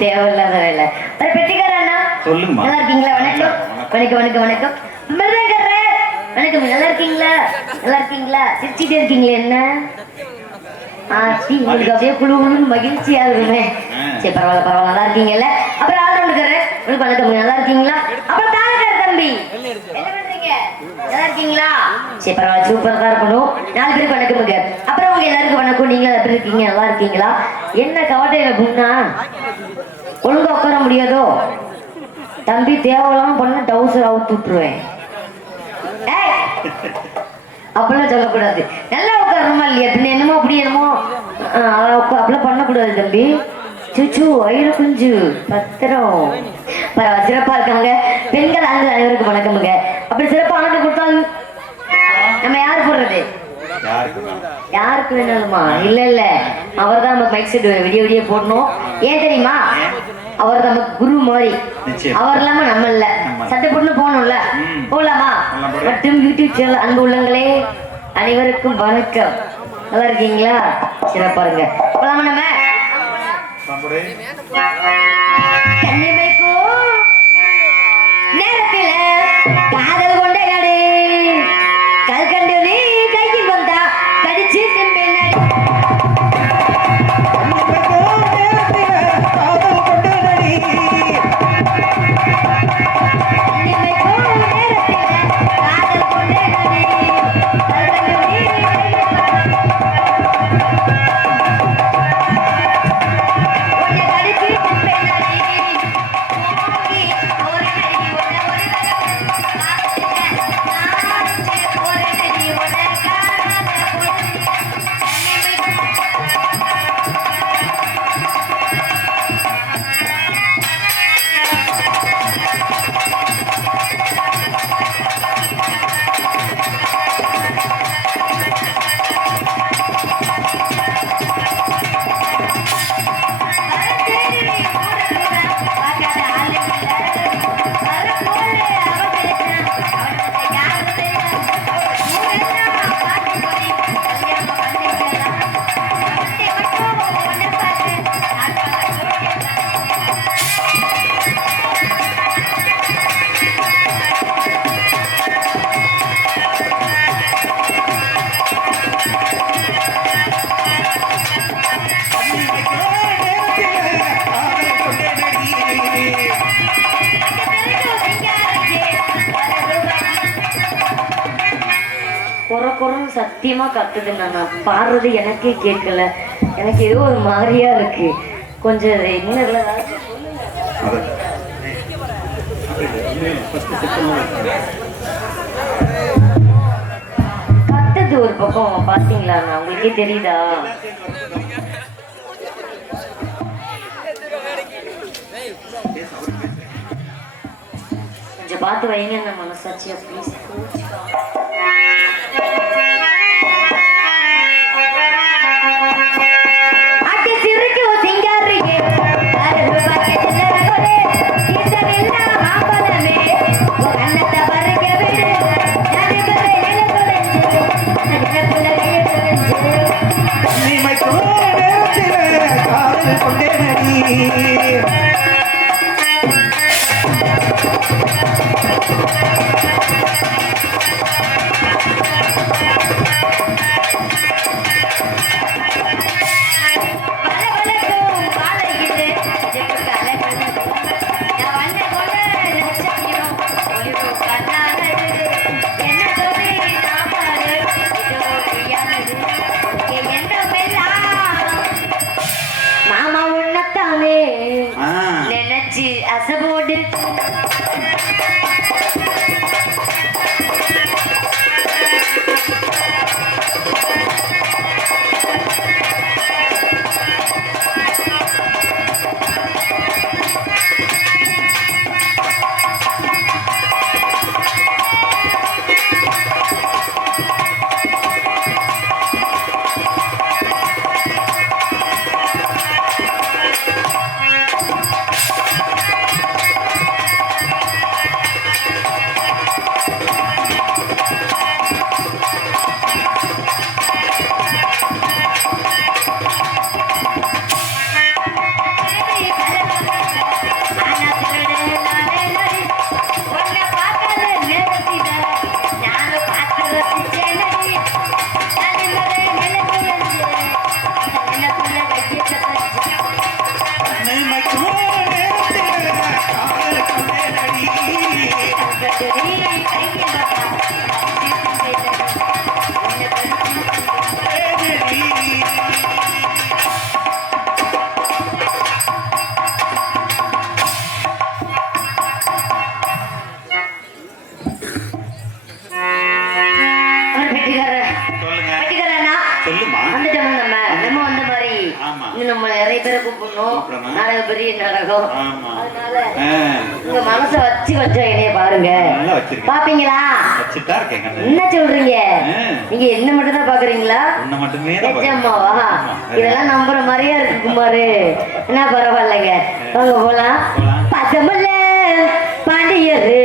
தேவையில்லாத வேலை. பெட்டிக்கார அண்ணா சொல்லுங்க. நல்லா இருக்கீங்களா? வணக்கம் வணக்கம் வணக்கம் வணக்கம். வணக்கம், நல்லா இருக்கீங்களா? நல்லா இருக்கீங்களா? சிரிச்சுட்டே இருக்கீங்களே என்ன? உங்களுக்கு அப்படியே குழு மகிழ்ச்சியா இருக்குமே. சரி, பரவாயில்ல பரவாயில்ல, நல்லா இருக்கீங்கல்ல? அப்புறம் ஆல்ரவுண்டுக்காரு வணக்கம், நல்லா இருக்கீங்களா? அப்புறம் தானக்கார தம்பி என்ன பண்றீங்க? நல்லா இருக்கீங்களா? சரி, பரவாயில்ல, சூப்பரா தான் இருக்கணும். 4 பேருக்கு வணக்கமுங்க. அப்புறம் உங்க எல்லாருக்கும் வணக்கம். நீங்களும் எப்படி இருக்கீங்க? நல்லா இருக்கீங்களா? என்ன கவட்டையில குண்ணா ஒழுங்கா உட்கார முடியாதோ தம்பி? தேவையில்லாம பண்ண டவுசர் அவுத்து விட்டுருவேன். அப்படிலாம் சொல்லக்கூடாது. நல்லா உட்காரணுமா இல்லையா? பின்ன என்னமோ அப்படி என்னமோ அப்படிலாம் பண்ணக்கூடாது தம்பி. சுச்சு வயிறு குஞ்சு பத்திரம். பரவாயில்ல, சிறப்பா இருக்காங்க. பெண்கள் ஆண்கள் அனைவருக்கும் வணக்கமுங்க. அப்படி சிறப்பா ஆண்டு கொடுத்தாலும் நம்ம யாரு போடுறது? யாருக்கு வேணாலுமா? இல்ல இல்ல, அவர் தான் நமக்கு மைக் செட் விடிய விடிய போடணும். ஏன் தெரியுமா? அவர் நமக்கு குரு மாதிரி. அவர் இல்லாம நம்ம இல்ல. சட்டை போட்டு போகணும்ல, போலாமா? மற்றும் யூடியூப் சேனல் அன்பு உள்ளங்களே அனைவருக்கும் வணக்கம். நல்லா இருக்கீங்களா? சிறப்பா இருங்க. போலாமா? நம்ம கண்ணிமைக்கும் நேரத்தில காதல் கொண்ட நாடு கல்கண்டு நீ கையில் வந்தா கடிச்சு திம்பினாடி. சத்தியமா கத்துது. நான் பாடுறது எனக்கே கேட்கல. எனக்கு ஏதோ ஒரு மாதிரியா இருக்கு. கொஞ்சம் என்ன கத்துது ஒரு பக்கம் பாத்தீங்களா? நான் உங்களுக்கே தெரியுதா? கொஞ்சம் பார்த்து வைங்க. நான் மனசாட்சியா ப்ளீஸ். நம்ம நிறைய பேரை கூப்பிடணும். நாடகம் பெரிய நாடகம், அதனால உங்க மனசை வச்சு கொஞ்சம் என்னைய பாருங்க. பாப்பீங்களா? என்ன சொல்றீங்க நீங்க? என்ன மட்டும் தான் பாக்குறீங்களா? நிஜமாவா? இதெல்லாம் நம்புற மாதிரியா இருக்கு குமாரு. என்ன பரவாயில்லைங்க, வாங்க போலாம். பசமல்ல பாண்டியரு